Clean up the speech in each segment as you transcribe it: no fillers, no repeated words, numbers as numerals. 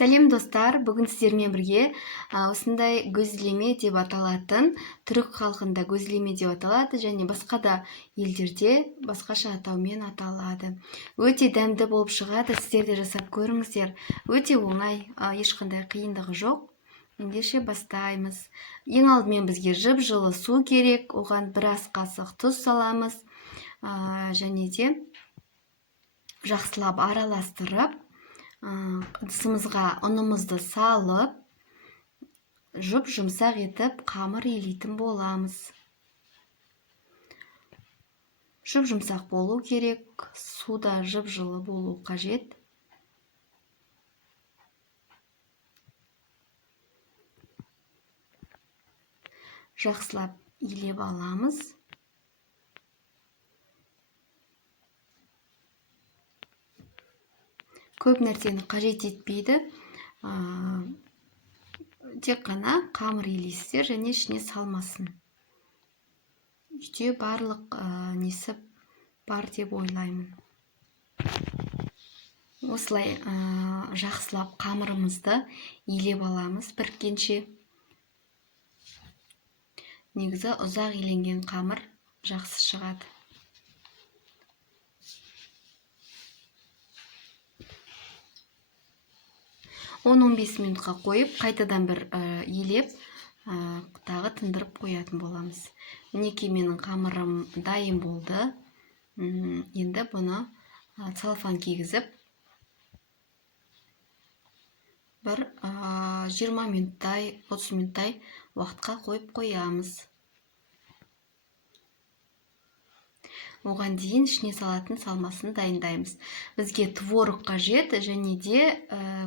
Сәлем достар, бүгін сіздермен бірге осындай көзілеме деп аталатын, түрік халқында көзілеме деп аталады және басқа да елдерде басқаша атаумен аталады. Өте дәмді болып шығады, сіздер де жасап көріңіздер. Өте оңай, ешқандай қиындығы жоқ. Ендеше бастаймыз. Ең алдымен бізге жып-жылы су керек, оған біраз қасық тұз саламыз және де жақсылап араластырып, ыдысымызға ұнымызды салып, жұмсақ етіп қамыр илейтін боламыз. Жұмсақ болу керек, суда жып-жылы болу қажет. Жақсылап илеп аламыз. Көп нәрсені қажет етпейді. Тек қана қамыр илейсіздер және ішіне салмасын. Үйде барлық несі бар деп ойлаймын. Осылай жақсылап қамырымызды илеп аламыз біріккенше. Негізі ұзақ иленген қамыр жақсы шығады. 10-15 минутқа қойып, қайтадан бір илеп, тағы тындырып қоятын боламыз. Мінекей менің қамырым дайын болды. Енді бұны целлофан кигізіп, бір 20 минуттай, 30 минуттай уақытқа қойып қоямыз. Оған дейін ішіне салатын салмасын дайындаймыз. Бізге творог қажет және де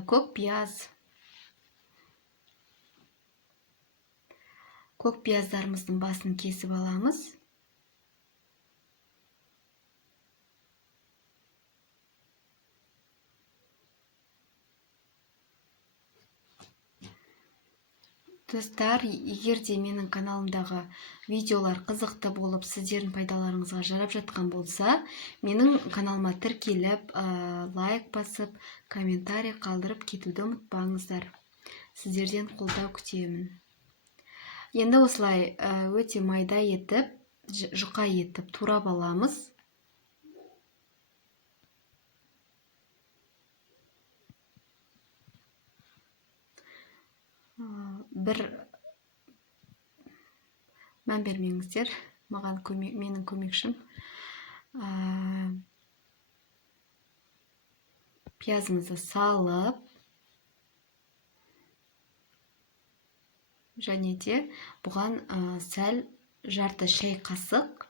көк пияз. Көк пияздарымыздың басын кесіп аламыз. Достар, егер де менің каналымдағы видеолар қызықты болып, сіздердің пайдаларыңызға жарап жатқан болса, менің каналыма тіркеліп, лайк басып, комментарий қалдырып кетуді ұмытпаңыздар. Сіздерден қолдау күтемін. Енді осылай өте майда етіп, жұқа етіп турап аламыз. Бір мән бермеңіздер, менің көмекшім. Пиязымызды салып, және де бұған сәл жарты шай қасық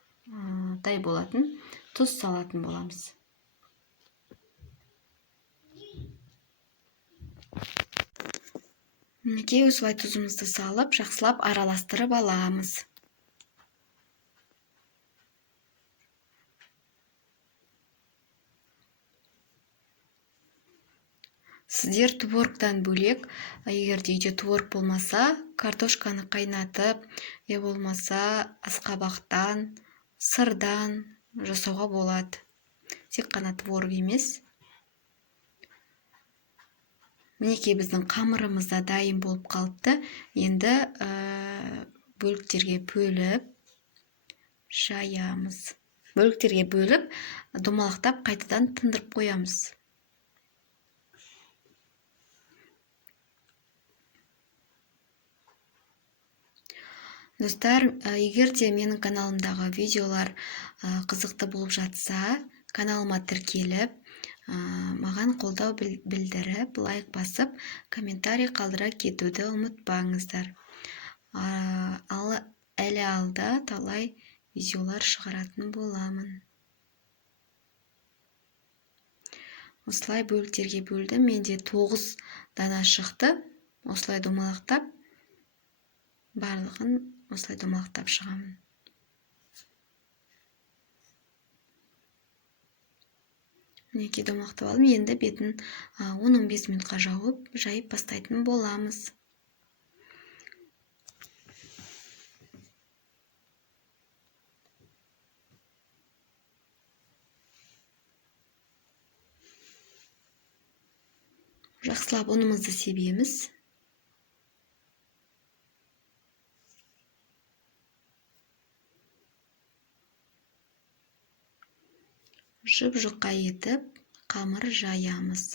тай болатын тұз салатын боламыз. Мінекей осылай тұзымызды салып, жақсылап араластырып аламыз. Сіздер творогтан бөлек, егер де үйде творог болмаса, картошканы қайнатып, болмаса асқабақтан, сырдан жасауға болады. Тек қана творог емес. Мінекей біздің қамырымыз да дайын болып қалыпты. Енді бөліктерге бөліп жаямыз. Бөліктерге бөліп, домалақтап қайтадан тындырып қоямыз. Достар, егер де менің каналымдағы видеолар қызықты болып жатса, каналыма тіркеліп, маған қолдау білдіріп, лайк басып, комментарий қалдыра кетуді ұмытпаңыздар. Әлі алда талай видеолар шығаратын боламын. Осылай бөліктерге бөлдім. Менде 9 дана шықты. Осылай домалақтап, барлығын осылай домалақтап шығамын. Мінекей домалақтап алдым. Енді бетін 10-15 минутқа жайып бастайтын боламыз. Жақсылап ұнымызды себеміз. Жұп-жұқа етіп қамыр жаямыз.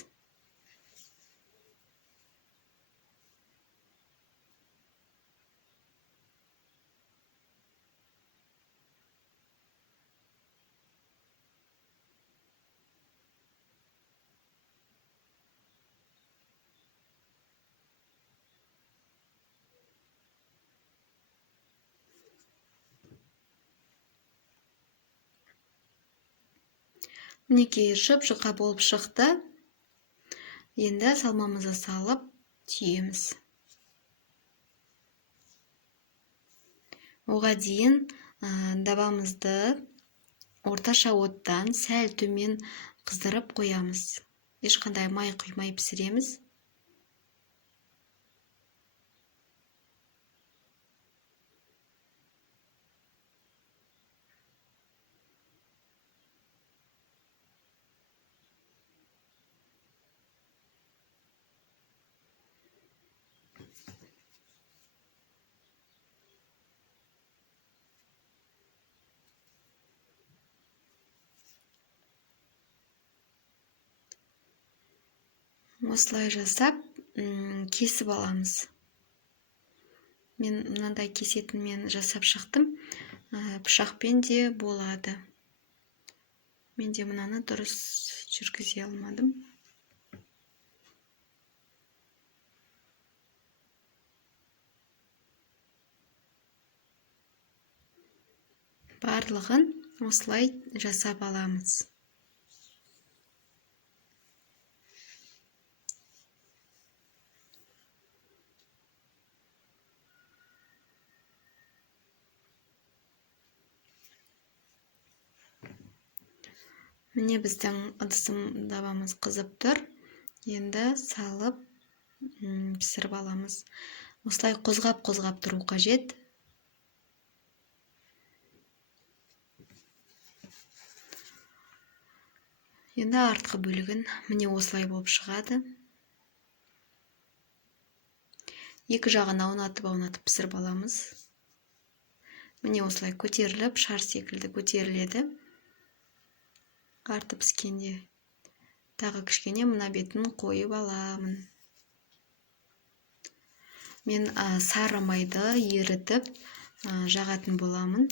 Мінекей жұп-жұқа болып шықты. Енді салмамызды салып түйеміз. Оға дейін дабамызды орташа оттан сәл төмен қыздырып қоямыз. Ешқандай май құймай пісіреміз. Осылай жасап, кесіп аламыз. Мен мынандай кесетінмен жасап шықтым. Пышақпен де болады. Мен де мынаны дұрыс жүргізе алмадым. Барлығын осылай жасап аламыз. Міне біздің дабамыз қызып тұр. Енді салып пісіріп аламыз. Осылай қозғап тұру қажет. Енді артқы бөлігін міне осылай болып шығады. Екі жағын аунатып пісіріп аламыз. Міне осылай көтеріліп, шар секілді көтеріледі. Арты піскенде тағы кішкене мына бетін қойып аламын. Мен сары майды ерітіп жағатын боламын.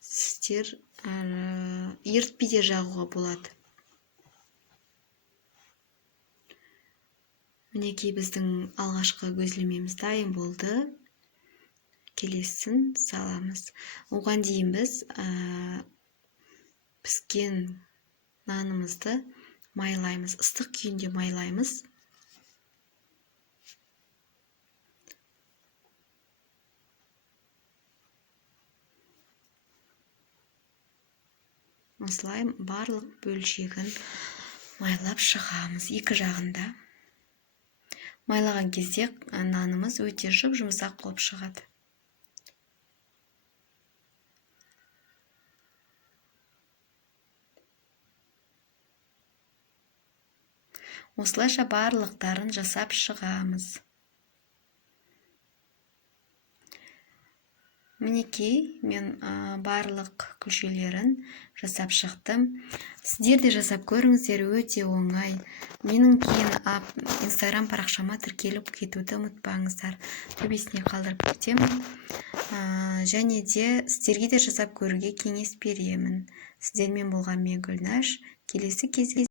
Сіздер ерітпей де жағуға болады. Мінекей біздің алғашқы көзлемеміз дайын болды. Келесін саламыз. Оған дейін біз піскен нанымызды майлаймыз. Ыстық күйінде майлаймыз. Осылай барлық бөлшегін майлап шығамыз. Екі жағында. Майлаған кезде нанымыз өте жұп-жұмсақ болып шығады. Осылайша барлықтарын жасап шығамыз. Мінекей, мен барлық күлшелерін жасап шықтым. Сіздер де жасап көріңіздер, өте оңай. Менің кейін Инстаграм парақшама тіркеліп кетуді ұмытпаңыздар. Төбесіне қалдырып кетемін. Және де сіздерге де жасап көруге кеңес беремін. Сіздермен болған мен Гүлнаш. Келесі кезге